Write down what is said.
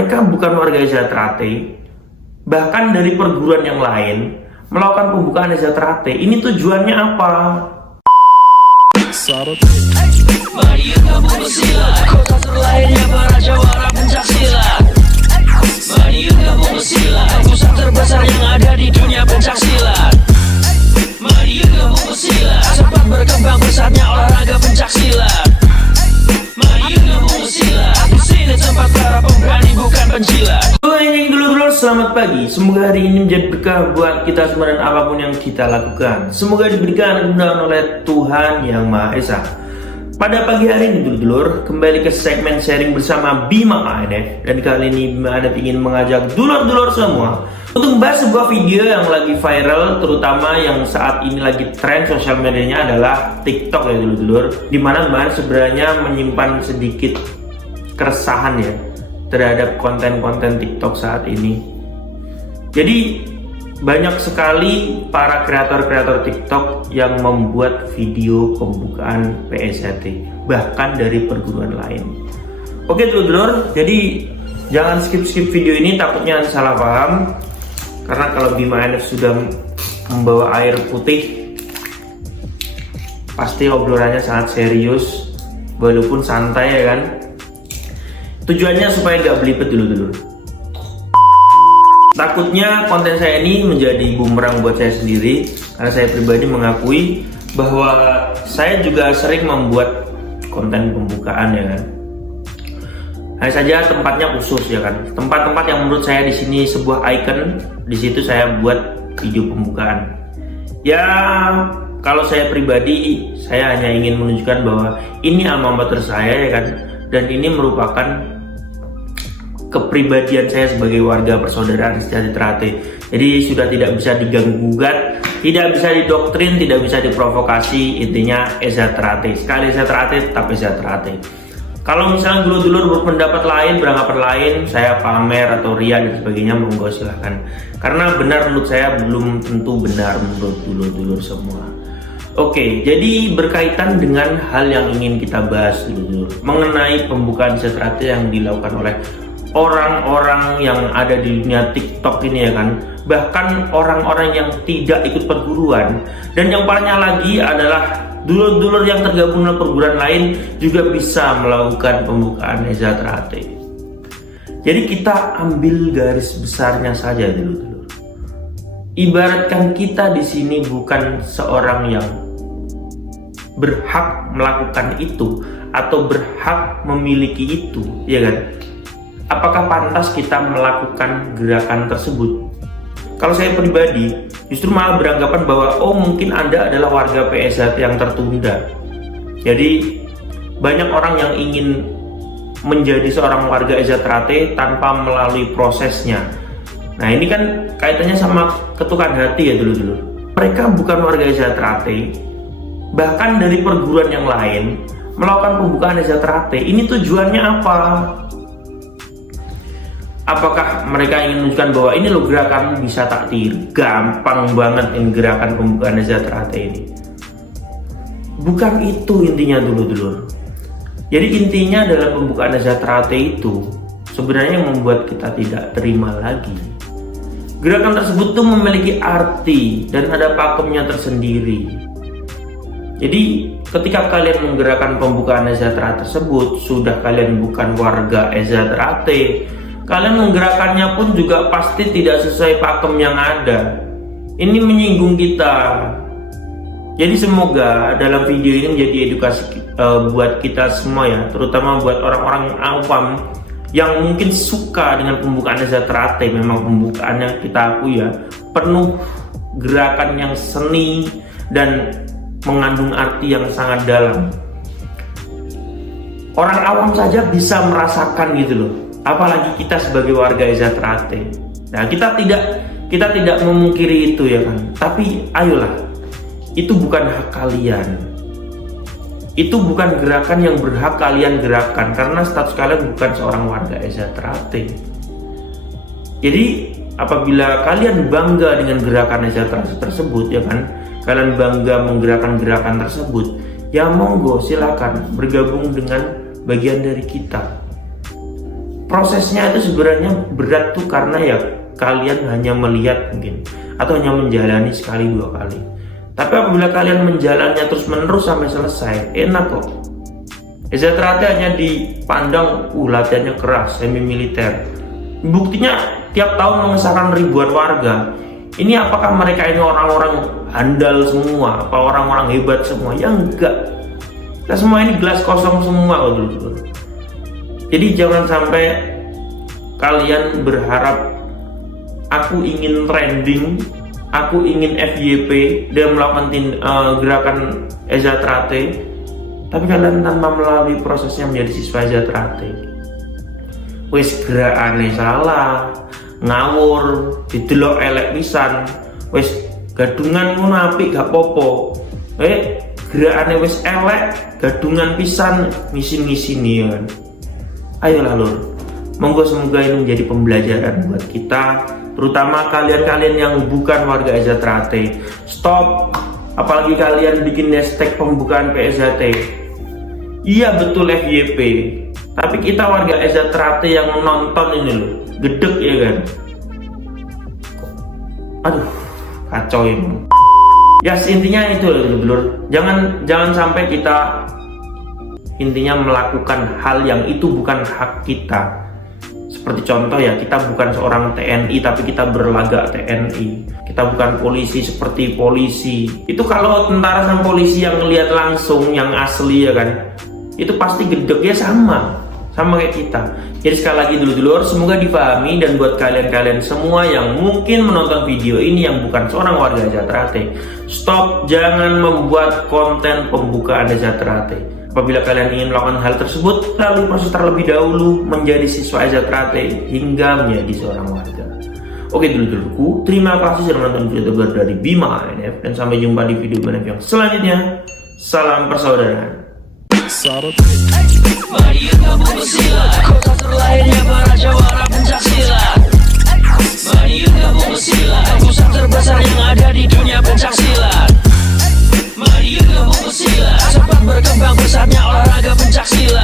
mereka bukan warga Eza Teratai, bahkan dari perguruan yang lain melakukan pembukaan Eza Teratai. Ini tujuannya apa? Mari kamu bersilat, kota terlahirnya para jawara pencak silat. Mari kamu bersilat, pusat terbesar yang ada di dunia pencak silat. Mari kamu bersilat, sempat berkembang pesatnya olahraga pencak silat. Mari kamu bersilat, di sini tempat para pemberani bukan penjilat. Dulur-dulur, selamat pagi. Semoga hari ini menjadi berkah buat kita semua dan apapun yang kita lakukan. Semoga diberikan kemudahan oleh Tuhan Yang Maha Esa. Pada pagi hari ini dulur-dulur, kembali ke segmen sharing bersama Bima ANF. Dan kali ini Bima ANF ingin mengajak dulur-dulur semua untuk membahas sebuah video yang lagi viral, terutama yang saat ini lagi tren sosial medianya adalah TikTok ya dulur-dulur. Dimana Bima ANF sebenarnya menyimpan sedikit keresahan ya terhadap konten-konten TikTok saat ini. Jadi banyak sekali para kreator-kreator TikTok yang membuat video pembukaan PSAT, bahkan dari perguruan lain. Oke dulur-dulur, jadi jangan skip-skip video ini, takutnya salah paham. Karena kalau Bima ANF sudah membawa air putih, pasti obrolannya sangat serius, walaupun santai ya kan. Tujuannya supaya gak belibet dulur-dulur. Takutnya konten saya ini menjadi bumerang buat saya sendiri, karena saya pribadi mengakui bahwa saya juga sering membuat konten pembukaan ya kan. Hanya saja tempatnya khusus ya kan. Tempat-tempat yang menurut saya di sini sebuah icon, di situ saya buat video pembukaan. Ya kalau saya pribadi, saya hanya ingin menunjukkan bahwa ini alma mater saya ya kan, dan ini merupakan kepribadian saya sebagai warga persaudaraan Eza Teratai. Jadi sudah tidak bisa diganggu-gugat, tidak bisa didoktrin, tidak bisa diprovokasi. Intinya Eza Teratai. Sekali Eza Teratai, tetap Eza Teratai. Kalau misalnya dulur-dulur berpendapat lain, beranggapan lain, saya pamer atau ria dan sebagainya, monggo silahkan. Karena benar menurut saya belum tentu benar menurut dulur-dulur semua. Oke, jadi berkaitan dengan hal yang ingin kita bahas dulur-dulur mengenai pembukaan Eza Teratai yang dilakukan oleh orang-orang yang ada di dunia TikTok ini ya kan, bahkan orang-orang yang tidak ikut perguruan, dan yang parahnya lagi adalah dulur-dulur yang tergabung dalam perguruan lain juga bisa melakukan pembukaan Eza Teratai. Jadi kita ambil garis besarnya saja dulur-dulur. Ibaratkan kita di sini bukan seorang yang berhak melakukan itu atau berhak memiliki itu, ya kan? Apakah pantas kita melakukan gerakan tersebut? Kalau saya pribadi, justru malah beranggapan bahwa oh mungkin Anda adalah warga PSAT yang tertunda. Jadi banyak orang yang ingin menjadi seorang warga Eza Teratai tanpa melalui prosesnya. Nah ini kan kaitannya sama ketukan hati ya dulur-dulur. Mereka bukan warga Eza Teratai, bahkan dari perguruan yang lain melakukan pembukaan Eza Teratai. Ini tujuannya apa? Apakah mereka ingin menunjukkan bahwa ini loh gerakan bisa takdir, gampang banget ini gerakan pembukaan Eza Teratai ini? Bukan itu intinya dulur-dulur. Jadi intinya dalam pembukaan Eza Teratai itu sebenarnya membuat kita tidak terima lagi. Gerakan tersebut tuh memiliki arti dan ada pakemnya tersendiri. Jadi ketika kalian menggerakkan pembukaan Eza Teratai tersebut, sudah kalian bukan warga Eza Teratai, kalian menggerakkannya pun juga pasti tidak sesuai pakem yang ada. Ini menyinggung kita. Jadi semoga dalam video ini menjadi edukasi buat kita semua ya, terutama buat orang-orang awam yang mungkin suka dengan pembukaan Eza Teratai. Memang pembukaannya kita akui ya, penuh gerakan yang seni dan mengandung arti yang sangat dalam. Orang awam saja bisa merasakan gitu loh, apalagi kita sebagai warga Eza Teratai. Nah kita tidak memungkiri itu ya kan, tapi ayolah, itu bukan hak kalian, itu bukan gerakan yang berhak kalian gerakan karena status kalian bukan seorang warga Eza Teratai. Jadi apabila kalian bangga dengan gerakan Eza Teratai tersebut ya kan, kalian bangga menggerakkan gerakan tersebut, ya monggo silakan bergabung dengan bagian dari kita. prosesnya itu sebenarnya berat tuh karena ya kalian hanya melihat mungkin atau hanya menjalani sekali dua kali. Tapi apabila kalian menjalannya terus menerus sampai selesai, enak kok. EZ Trate hanya dipandang latihannya keras, semi militer. Buktinya tiap tahun mengesahkan ribuan warga. Ini apakah mereka ini orang-orang handal semua, apa orang-orang hebat semua? Ya enggak. Kita semua ini gelas kosong semua kok dulu. Jadi jangan sampai kalian berharap aku ingin trending, aku ingin FYP dan melakukan gerakan EZ Trate, tapi kalian tanpa melalui prosesnya menjadi siswa EZ Trate. Wis gerakane salah, ngawur, didelok elek pisan, wis gadungan ngono apik gak popo. Gerakane wis elek, gadungan pisan, ngisin-ngisini ya kan. Ayolah lur, monggo semoga ini menjadi pembelajaran buat kita, terutama kalian-kalian yang bukan warga EZ Trate. Stop, apalagi kalian bikin hashtag pembukaan PSHT. Iya betul FYP, tapi kita warga EZ Trate yang nonton ini loh, gedek ya kan. Aduh, kacau ini. Ya intinya itu lur, jangan sampai kita intinya melakukan hal yang itu bukan hak kita. Seperti contoh ya, kita bukan seorang TNI tapi kita berlagak TNI. Kita bukan polisi seperti polisi. Itu kalau tentara sama polisi yang ngelihat langsung yang asli ya kan, itu pasti gedeknya sama kayak kita. Jadi sekali lagi dulur-dulur, semoga dipahami, dan buat kalian-kalian semua yang mungkin menonton video ini yang bukan seorang warga EZ Trate, stop, jangan membuat konten pembukaan EZ Trate. Apabila kalian ingin melakukan hal tersebut, lalui proses terlebih dahulu menjadi siswa EZ Trate hingga menjadi seorang warga. Oke dulur-dulurku, terima kasih sudah menonton video terbaru dari Bima NF, dan sampai jumpa di video yang selanjutnya. Salam persaudaraan. Mari yuk gabung bersilat, kota terlahirnya para jawara pencak silat. Mari yuk gabung bersilat, pusat terbesar yang ada di dunia pencak silat. Mari yuk gabung bersilat, cepat berkembang pesatnya olahraga pencak silat.